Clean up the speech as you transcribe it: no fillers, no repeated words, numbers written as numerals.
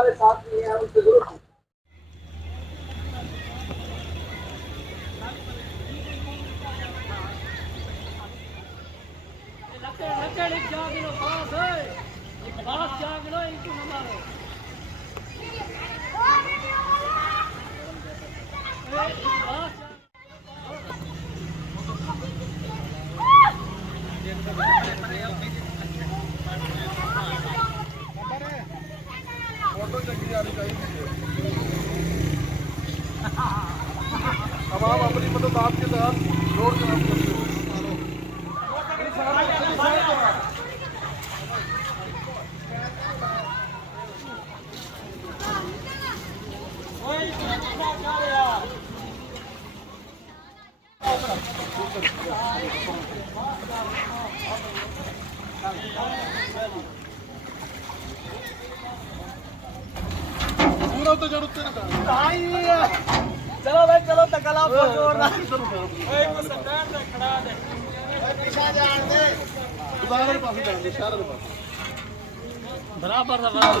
हमारे साथ नहीं है उनसे जरूर फोटो चंगी आनी चाहिए। अब आप अपनी मतलब बात के साथ जोड़ के आप करते हो। पूरा तो जरूरत है। चलो भाई चलो तकला जोर ना एक स्टैंड ते खड़ा दे पीछा जान दे बाहर पास जान दे शहर दे पास बराबर दा बराबर